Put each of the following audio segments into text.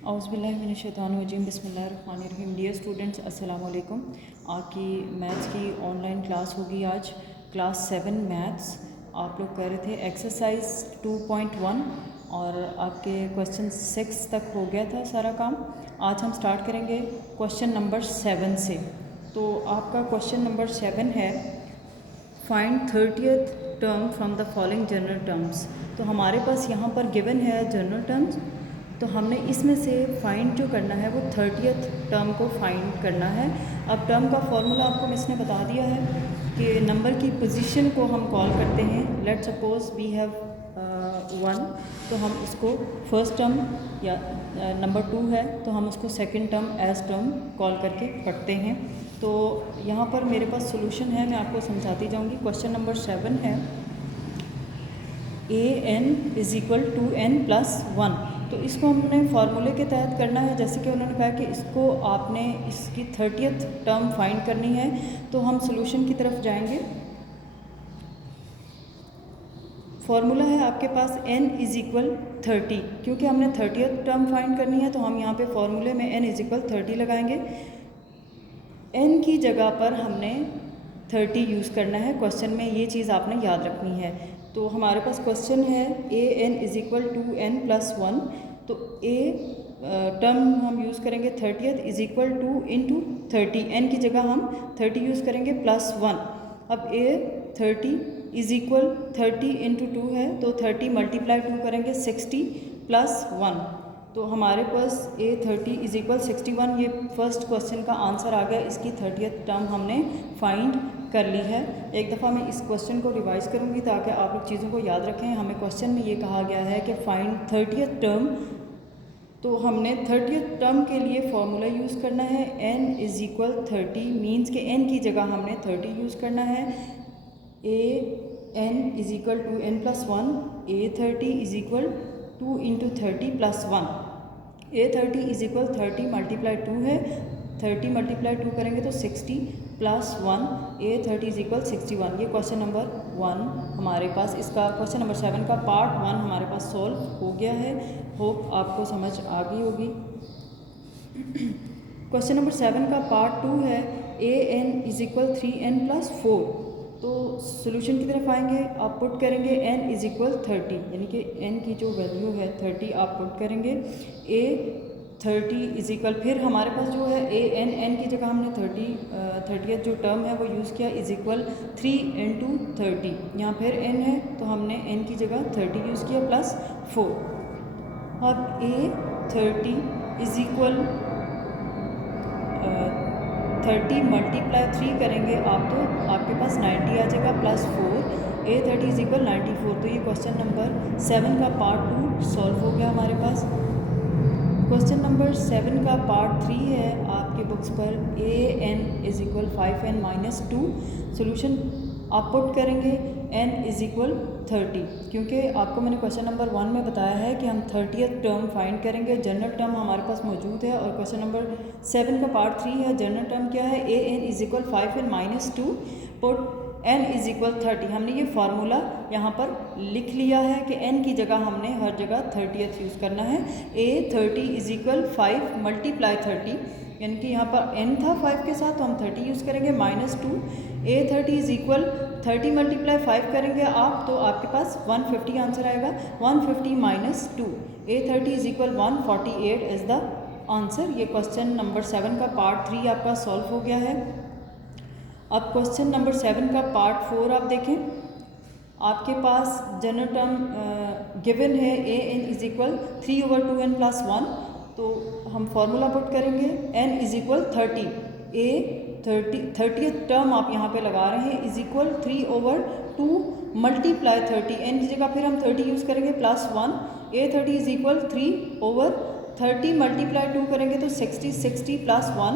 औज़ुबिल्लाहिमिनश्शैतानिर्रजीम बिस्मिल्लाहिर्रहमानिर्रहीम। Dear students, अस्सलाम वालेकुम। आपकी मैथ्स की ऑनलाइन क्लास होगी आज, क्लास 7 मैथ्स। आप लोग कर रहे थे एक्सरसाइज 2.1 और आपके क्वेश्चन 6 तक हो गया था सारा काम। आज हम स्टार्ट करेंगे क्वेश्चन नंबर 7 से। तो आपका क्वेश्चन नंबर 7 है, find 30th term from the following general terms. तो हमारे पास यहाँ पर गिवन है जनरल टर्म्स, तो हमने इसमें से फाइंड जो करना है वो 30th टर्म को फाइंड करना है। अब टर्म का फॉर्मूला आपको मिस ने बता दिया है कि नंबर की पोजीशन को हम कॉल करते हैं। लेट सपोज वी हैव 1, तो हम उसको फर्स्ट टर्म, या नंबर 2 है तो हम उसको second term as term call करके पढ़ते हैं। तो यहाँ पर मेरे पास सोल्यूशन है, मैं आपको समझाती जाऊँगी। क्वेश्चन नंबर 7 है an is equal to n+1। तो इसको हमने फार्मूले के तहत करना है। जैसे कि उन्होंने कहा कि इसको आपने इसकी 30th टर्म फाइंड करनी है, तो हम सोल्यूशन की तरफ जाएंगे। फार्मूला है आपके पास n इज़ इक्वल 30। क्योंकि हमने 30th टर्म फाइंड करनी है तो हम यहाँ पे फार्मूले में n इज़ इक्वल 30 लगाएंगे। n की जगह पर हमने 30 यूज़ करना है। क्वेश्चन में ये चीज़ आपने याद रखनी है। तो हमारे पास क्वेश्चन है an is equal to n+1। तो a टर्म हम यूज़ करेंगे 30th is equal to into 30, n की जगह हम 30 यूज़ करेंगे +1। अब a 30 इज़ इक्वल 30 इंटू 2 है, तो 30 मल्टीप्लाई 2 करेंगे 60 +1। तो हमारे पास a 30 इज़ इक्वल 61। ये फर्स्ट क्वेश्चन का आंसर आ गया। इसकी 30th टर्म हमने फाइंड कर ली है। एक दफ़ा मैं इस क्वेश्चन को रिवाइज करूँगी ताकि आप लोग चीज़ों को याद रखें। हमें क्वेश्चन में ये कहा गया है कि फाइंड 30th टर्म, तो हमने 30th टर्म के लिए फार्मूला यूज़ करना है n इज़ इक्वल 30, मीन्स के n की जगह हमने 30 यूज़ करना है। a n is equal to n+1, a 30 is equal 2 into 30 +1। a 30 is equal 30 multiply 2 है, 30 मल्टीप्लाई 2 करेंगे तो 60 +1, a 30 इज़ इक्वल 61। ये क्वेश्चन नंबर 1 हमारे पास, इसका क्वेश्चन नंबर 7 का पार्ट 1 हमारे पास सॉल्व हो गया है। होप आपको समझ आ गई होगी। क्वेश्चन नंबर 7 का पार्ट 2 है an इज़ इक्वल 3n+4। तो सोल्यूशन की तरफ आएंगे, आप पुट करेंगे n इज़ इक्वल 30, यानी कि n की जो वैल्यू है 30 आप पुट करेंगे। a 30 इज़ इक्वल, फिर हमारे पास जो है n की जगह हमने 30th जो टर्म है वो यूज़ किया, इज़ इक्वल 3 इंटू 30। यहाँ फिर n है तो हमने n की जगह 30 यूज़ किया +4। अब a 30 इज़ इक्वल 30 मल्टीप्लाई 3 करेंगे आप, तो आपके पास 90 आ जाएगा +4। a 30 is equal 94। तो ये क्वेश्चन नंबर 7 का पार्ट 2 सॉल्व हो गया हमारे पास। क्वेश्चन नंबर 7 का पार्ट 3 है आपके बुक्स पर an is equal 5n-2। Solution आप पुट करेंगे n इज़ इक्वल 30, क्योंकि आपको मैंने क्वेश्चन नंबर 1 में बताया है कि हम 30th टर्म फाइंड करेंगे। जनरल टर्म हमारे पास मौजूद है। और क्वेश्चन नंबर 7 का पार्ट 3 है, जनरल टर्म क्या है, an is equal 5n-2 put n is equal 30। हमने ये फार्मूला यहाँ पर लिख लिया है कि n की जगह हमने हर जगह 30th यूज़ करना है। a 30 इज़ इक्वल 5 मल्टीप्लाई 30, यानी कि यहाँ पर n था 5 के साथ तो हम 30 यूज़ करेंगे -2। a 30 इज़ इक्वल 30 मल्टीप्लाई 5 करेंगे आप, तो आपके पास 150 आंसर आएगा। 150 - 2, a 30 is equal 148 is the answer. ये क्वेश्चन नंबर 7 का पार्ट 3 आपका सॉल्व हो गया है। अब क्वेश्चन नंबर 7 का पार्ट 4 आप देखें। आपके पास जनरल टर्म गिवन है an इज़ इक्वल 3/2n+1। तो हम फार्मूला पुट करेंगे n is equal 30। a 30th term आप यहाँ पे लगा रहे हैं इज़ इक्वल 3/2 मल्टीप्लाई 30, n की जगह फिर हम 30 यूज़ करेंगे +1। a 30 इज़ इक्वल 3/30 मल्टीप्लाई 2 करेंगे तो 60, 60 +1,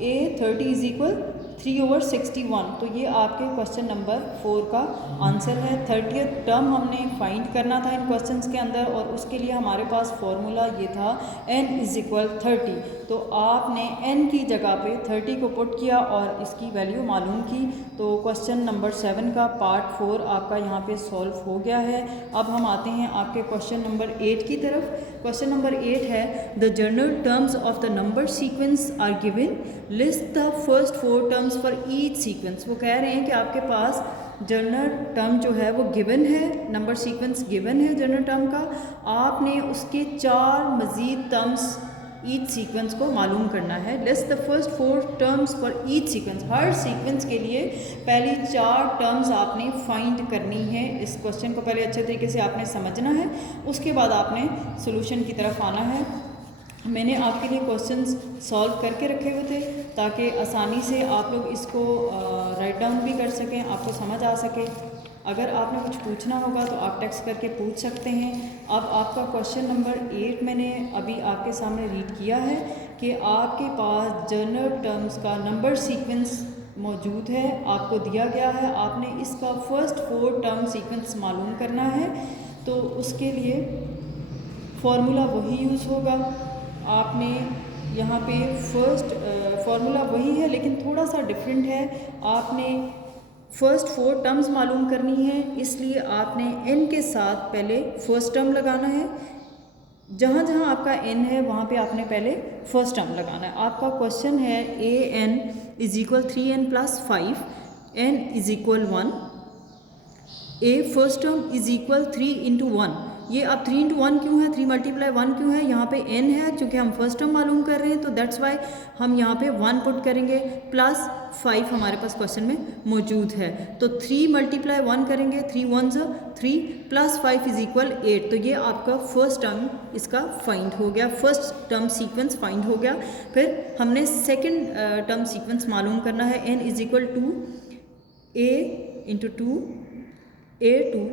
a 30 इज़ इक्वल 3/61। तो ये आपके क्वेश्चन नंबर 4 का आंसर है। 30th टर्म हमने फाइंड करना था इन क्वेश्चंस के अंदर, और उसके लिए हमारे पास फॉर्मूला ये था n इज़ इक्वल 30। तो आपने n की जगह पे 30 को पुट किया और इसकी वैल्यू मालूम की। तो क्वेश्चन नंबर 7 का पार्ट 4 आपका यहाँ पे सॉल्व हो गया है। अब हम आते हैं आपके क्वेश्चन नंबर 8 की तरफ। क्वेश्चन नंबर 8 है the general terms of the number sequence are given, list the first 4 terms for each sequence. वो कह रहे हैं कि आपके पास जनरल टर्म जो है वो गिवन है, नंबर सीक्वेंस गिवन है जनरल टर्म का, आपने उसके 4 मज़ीद टर्म्स ईच सीक्वेंस को मालूम करना है। List the first 4 terms for each sequence, her sequence के लिए पहली 4 टर्म्स आपने फाइंड करनी है। इस क्वेश्चन को पहले अच्छे तरीके से आपने समझना है, उसके बाद आपने सोल्यूशन की तरफ आना है। मैंने आपके लिए क्वेश्चंस सॉल्व करके रखे हुए थे ताकि आसानी से आप लोग इसको राइट डाउन भी कर सकें, आपको समझ आ सके। अगर आपने कुछ पूछना होगा तो आप टेक्स्ट करके पूछ सकते हैं। अब आपका क्वेश्चन नंबर 8 मैंने अभी आपके सामने रीड किया है कि आपके पास जनरल टर्म्स का नंबर सीक्वेंस मौजूद है, आपको दिया गया है, आपने इसका फर्स्ट 4 टर्म सीक्वेंस मालूम करना है। तो उसके लिए फार्मूला वही यूज़ होगा। आपने यहाँ पे फर्स्ट फार्मूला वही है लेकिन थोड़ा सा डिफरेंट है। आपने फर्स्ट 4 टर्म्स मालूम करनी है, इसलिए आपने n के साथ पहले फर्स्ट टर्म लगाना है। जहाँ जहाँ आपका n है वहाँ पे आपने पहले फर्स्ट टर्म लगाना है। आपका क्वेश्चन है an is equal 3n plus 5, n is equal 1, a first term is equal 3 into 1। ये अब 3 इंटू 1 क्यों है, 3 मल्टीप्लाई 1 क्यों है, यहाँ पे n है चूँकि हम फर्स्ट टर्म मालूम कर रहे हैं तो दैट्स वाई हम यहाँ पे 1 पुट करेंगे, प्लस 5 हमारे पास क्वेश्चन में मौजूद है। तो 3 मल्टीप्लाई 1 करेंगे, 3 1 3 प्लस 5 इज इक्वल 8। तो ये आपका फर्स्ट टर्म इसका फाइंड हो गया, फर्स्ट टर्म सीक्वेंस फाइंड हो गया। फिर हमने सेकेंड टर्म सीक्वेंस मालूम करना है, n is equal to a into 2 a2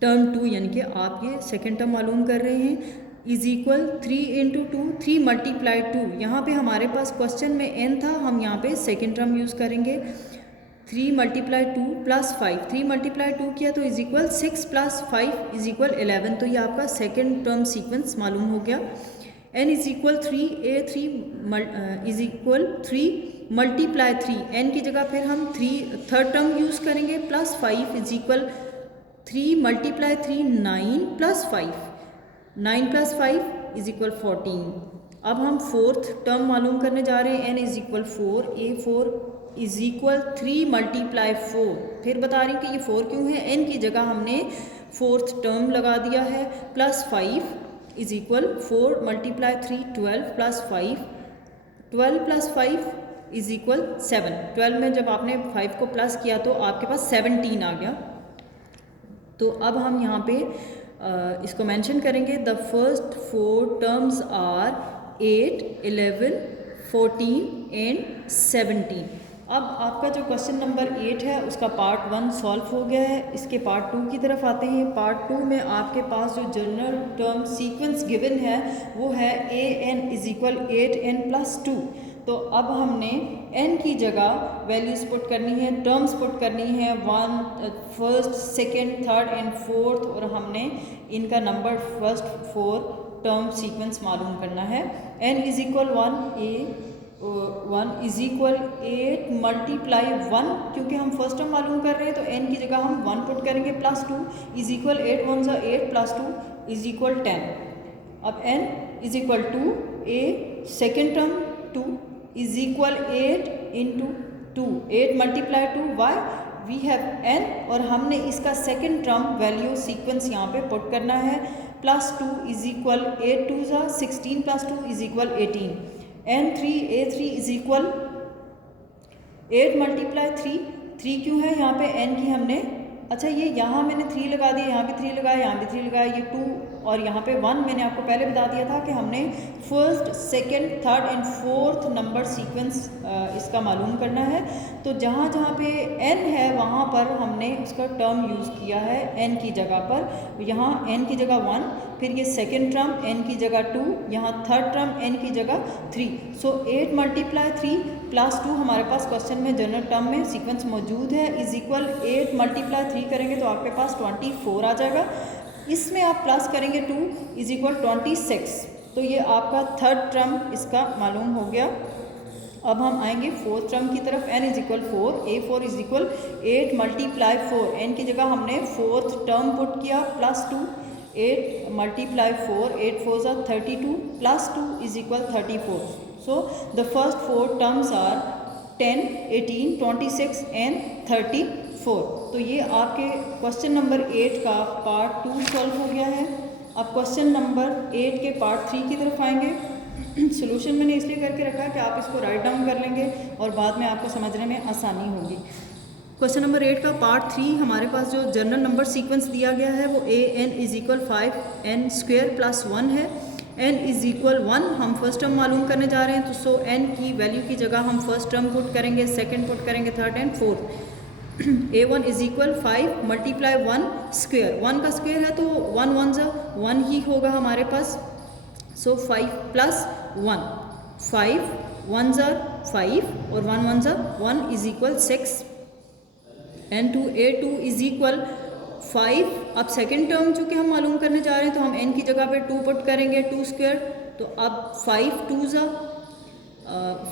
term 2, यानी कि आप ये सेकेंड टर्म मालूम कर रहे हैं, इज इक्वल 3 इंटू 2 3 मल्टीप्लाई 2। यहाँ पे हमारे पास क्वेश्चन में n था, हम यहाँ पे सेकेंड टर्म यूज़ करेंगे, 3 मल्टीप्लाई 2 प्लस 5, 3 मल्टीप्लाई 2 किया तो is equal 6 plus 5 is equal 11। तो ये आपका सेकेंड टर्म सीक्वेंस मालूम हो गया। n is equal 3 a3 is equal 3 multiply 3, n की जगह फिर हम थर्ड टर्म यूज़ करेंगे, plus 5 is equal 3 multiply 3 9 plus 5, 9 plus 5 is equal 14। अब हम फोर्थ टर्म मालूम करने जा रहे हैं, n is equal 4, a4 is equal 3 multiply 4। फिर बता रही हूँ कि ये 4 क्यों है, n की जगह हमने फोर्थ टर्म लगा दिया है, plus 5 is equal 4 multiply 3 12 plus 5, 12 plus 5 is equal 7। 12 में जब आपने 5 को प्लस किया तो आपके पास 17 आ गया। तो अब हम यहाँ पे इसको मेंशन करेंगे, the first 4 terms are 8 11 14 and 17। अब आपका जो क्वेश्चन नंबर 8 है उसका पार्ट 1 सॉल्व हो गया है। इसके पार्ट 2 की तरफ आते हैं। पार्ट 2 में आपके पास जो जनरल टर्म सीक्वेंस गिवन है वो है an is equal 8n plus 2। तो अब हमने n की जगह वैल्यूज़ पुट करनी है, टर्म्स पुट करनी है, 1 first second third and fourth, और हमने इनका नंबर फर्स्ट 4 टर्म सीक्वेंस मालूम करना है। n is equal 1 is equal 8 multiply 1, क्योंकि हम फर्स्ट टर्म मालूम कर रहे हैं तो n की जगह हम 1 पुट करेंगे, plus 2 is equal 8 1 8 plus 2 is equal 10। अब n is equal to a second term 2 is equal 8 into 2, 8 multiply 2, why we have n, और हमने इसका सेकेंड टर्म वैल्यू सीक्वेंस यहाँ पे पुट करना है, plus 2 is equal 8 2 16 plus 2 is equal 18, n3 a3 is equal 8 multiply 3 क्यों है यहाँ पे n की हमने, अच्छा ये यहाँ मैंने 3 लगा दिया, यहाँ भी 3 लगाया, यहाँ भी 3 लगाया, ये 2 और यहाँ पे 1। मैंने आपको पहले बता दिया था कि हमने first second third and fourth number sequence इसका मालूम करना है। तो जहाँ जहाँ पे n है वहाँ पर हमने उसका टर्म यूज़ किया है n की जगह पर। यहाँ n की जगह 1, फिर ये सेकेंड टर्म n की जगह 2, यहाँ थर्ड टर्म n की जगह 3। सो 8 मल्टीप्लाई 3 प्लस 2 हमारे पास क्वेश्चन में जनरल टर्म में सीक्वेंस मौजूद है, इज इक्वल 8 मल्टीप्लाई 3 करेंगे तो आपके पास 24 आ जाएगा। इसमें आप प्लस करेंगे 2 इज इक्वल 26। तो ये आपका थर्ड टर्म इसका मालूम हो गया। अब हम आएंगे फोर्थ टर्म की तरफ, n is equal 4, a4 is equal 8 multiply 4, n की जगह हमने फोर्थ टर्म पुट किया, plus 2 8 multiply 4, 8 4s are 32 plus 2 is equal 34. So the first four terms are 10, 18, 26 and 34. तो ये आपके क्वेश्चन नंबर 8 का पार्ट 2 सॉल्व हो गया है। अब क्वेश्चन नंबर 8 के पार्ट 3 की तरफ आएंगे। सोल्यूशन मैंने इसलिए करके रखा है कि आप इसको राइट डाउन कर लेंगे और बाद में आपको समझने में आसानी होगी। क्वेश्चन नंबर 8 का पार्ट 3 हमारे पास जो जनरल नंबर सीक्वेंस दिया गया है वो an is equal 5n² plus 1 है। n इज इक्वल 1 हम फर्स्ट टर्म मालूम करने जा रहे हैं, तो सो n की वैल्यू की जगह हम फर्स्ट टर्म पुट करेंगे, सेकंड पुट करेंगे, third and fourth. a1 is equal 5 multiply 1 square, 1 का स्क्वेयर है तो 1 1 जा 1 ही होगा हमारे पास। सो 5 प्लस 1, 5 1 जा 5 और 1 1 जा 1 is equal 6 N two a2 is equal 5। अब सेकेंड टर्म चूँकि हम मालूम करने जा रहे हैं तो हम n की जगह पे 2 पुट करेंगे, 2 स्क्वेयर, तो अब 5 2 जा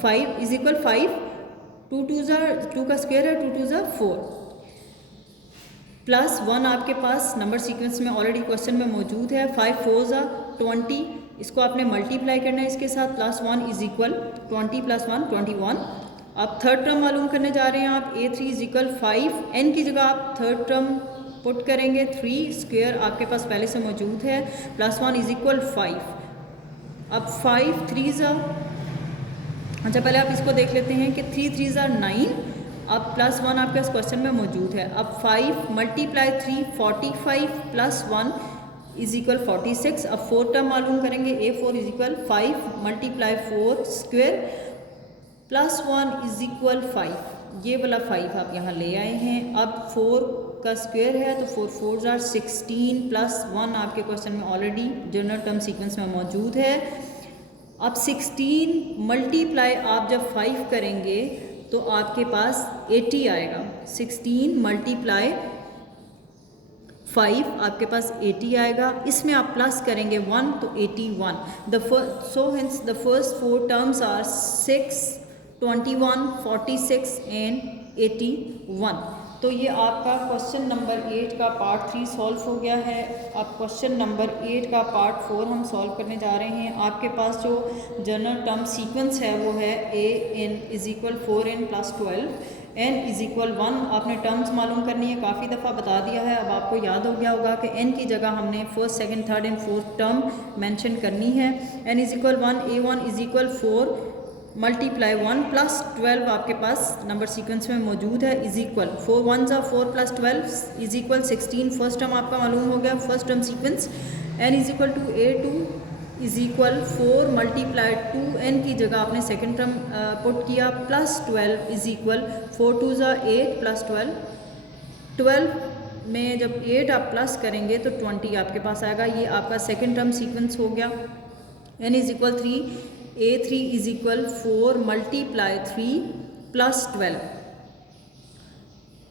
5 इज इक्वल 5, 2 2 जा 2 का स्क्वेयर है, 2 2 जा 4 प्लस 1 आपके पास नंबर सीक्वेंस में ऑलरेडी क्वेश्चन में मौजूद है। 5 4 जा 20, इसको आपने मल्टीप्लाई करना है इसके साथ, प्लस 1 इज इक्वल 20 प्लस 1 21। आप थर्ड टर्म मालूम करने जा रहे हैं आप a3 इज इक्वल 5, n की जगह आप थर्ड टर्म पुट करेंगे, 3 स्क्वेयर आपके पास पहले से मौजूद है, प्लस 1 इज इक्वल 5। अब 5 3 जा, अच्छा पहले आप इसको देख लेते हैं कि 3 3 जा 9, अब प्लस 1 आपके पास क्वेश्चन में मौजूद है। अब 5 मल्टीप्लाई 3 45 प्लस 1 इज इक्वल 46। अब फोर्थ टर्म मालूम करेंगे, a4 is equal 5 multiply 4 square plus 1 is equal 5, ये वाला 5 आप यहाँ ले आए हैं। अब 4 का स्क्वेयर है तो 4 4 जार 16 प्लस 1 आपके क्वेश्चन में ऑलरेडी जनरल टर्म सीक्वेंस में मौजूद है। अब 16 मल्टीप्लाई आप जब 5 करेंगे तो आपके पास 80 आएगा। 16 मल्टीप्लाई 5 आपके पास 80 आएगा, इसमें आप प्लस करेंगे 1 तो 81। So hence the first four terms are 6 21 46 and 81। तो ये आपका क्वेश्चन नंबर 8 का पार्ट 3 सॉल्व हो गया है। अब क्वेश्चन नंबर 8 का पार्ट 4 हम सॉल्व करने जा रहे हैं। आपके पास जो जनरल टर्म सीक्वेंस है वो है an is equal 4n plus 12, n is equal 1। आपने टर्म्स मालूम करनी है, काफ़ी दफ़ा बता दिया है, अब आपको याद हो गया होगा कि n की जगह हमने first second third and fourth term mention करनी है। n is equal 1, a1 is equal 4 multiply 1 plus 12 आपके पास नंबर सीक्वेंस में मौजूद है, इज इक्वल 4 1 जा 4 plus 12 is equal 16। First term आपका मालूम हो गया, first term sequence. n is equal to a2 is equal 4 multiply 2n की जगह आपने सेकेंड टर्म पुट किया, प्लस 12 इज इक्वल 4 2 जा 8 प्लस 12 में जब 8 आप प्लस करेंगे तो 20 आपके पास आएगा। ये आपका सेकेंड टर्म सीक्वेंस हो गया। n is equal 3, a3 is equal 4 multiply 3 plus 12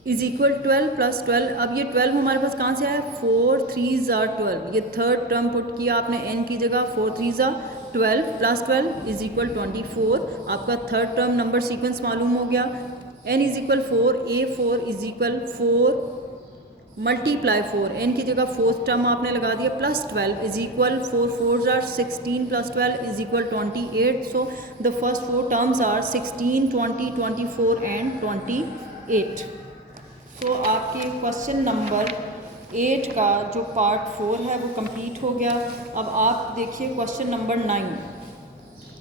is equal 12 plus 12। अब ये 12 हमारे पास कहाँ से आया, 4 3 जा 12, ये थर्ड टर्म पुट किया आपने n की जगह, 4 3 जा 12 प्लस 12 इज इक्वल 24। आपका थर्ड टर्म नंबर सीक्वेंस मालूम हो गया। n is equal 4, a4 is equal 4 multiply 4, n की जगह फोर्थ टर्म आपने लगा दिया, plus 12 is equal 4 4 are 16 plus 12 is equal 28। So the first four terms are 16 20 24 and 28। तो आपके क्वेश्चन नंबर 8 का जो पार्ट 4 है वो कंप्लीट हो गया। अब आप देखिए क्वेश्चन नंबर 9।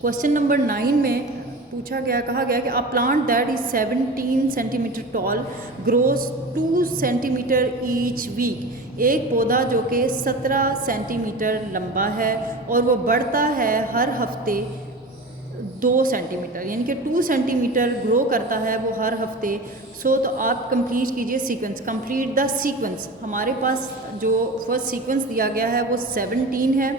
क्वेश्चन नंबर 9 में पूछा गया, कहा गया कि a plant that is 17 centimetre tall grows 2 centimetre each week. एक पौधा जो कि 17 सेंटीमीटर लंबा है और वो बढ़ता है हर हफ्ते 2 सेंटीमीटर, यानी कि 2 सेंटीमीटर ग्रो करता है वो हर हफ्ते। तो आप कंप्लीट कीजिए सीक्वेंस, कंप्लीट द सीक्वेंस। हमारे पास जो फर्स्ट सीक्वेंस दिया गया है वो 17 है,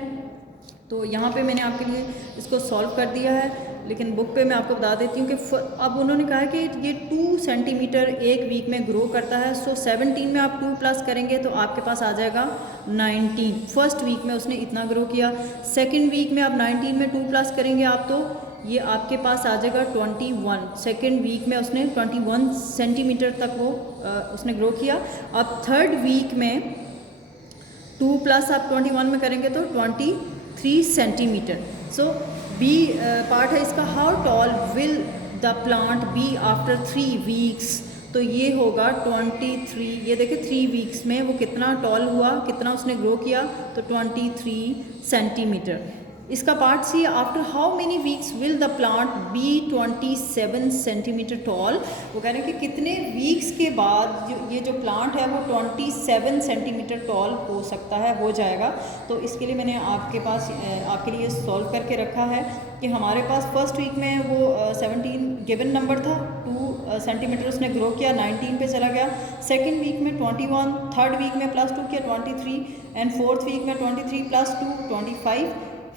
तो यहाँ पे मैंने आपके लिए इसको सॉल्व कर दिया है, लेकिन बुक पे मैं आपको बता देती हूँ कि अब उन्होंने कहा है कि ये 2 सेंटीमीटर एक वीक में ग्रो करता है। सो 17 में आप 2 प्लस करेंगे तो आपके पास आ जाएगा 19। फर्स्ट वीक में उसने इतना ग्रो किया, सेकंड वीक में आप 19 में 2 प्लस करेंगे आप तो ये आपके पास आ जाएगा 21। सेकंड वीक में उसने 21 सेंटीमीटर तक वो उसने ग्रो किया। अब थर्ड वीक में 2 प्लस आप 21 में करेंगे तो 23 सेंटीमीटर। सो बी पार्ट है इसका, how tall will the plant be after 3 weeks. तो ये होगा 23, ये देखिए 3 वीक्स में वो कितना टॉल हुआ, कितना उसने ग्रो किया, तो 23 सेंटीमीटर। इसका part C, after how many weeks will the plant be 27 centimetre tall. वो कह रहे हैं कि कितने वीक्स के बाद ये जो प्लांट है वो 27 सेंटीमीटर टॉल हो सकता है, हो जाएगा। तो इसके लिए मैंने आपके लिए सॉल्व करके रखा है कि हमारे पास फर्स्ट वीक में वो 17 गिवन नंबर था, 2 सेंटीमीटर उसने ग्रो किया, 19 पे चला गया। सेकेंड वीक में 21, थर्ड वीक में +2 किया 23, एंड फोर्थ वीक में 23 + 2 25,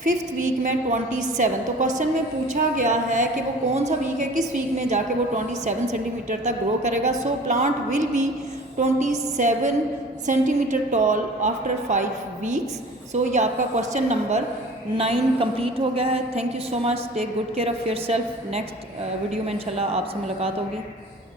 फिफ्थ वीक में 27। तो क्वेश्चन में पूछा गया है कि वो कौन सा वीक है, किस वीक में जाके वो 27 सेंटीमीटर तक ग्रो करेगा। So plant will be 27 centimetre tall after 5 weeks. So ये आपका क्वेश्चन नंबर 9 कंप्लीट हो गया है। Thank you so much, take good care of yourself. Next video में इंशाल्लाह आपसे मुलाकात होगी।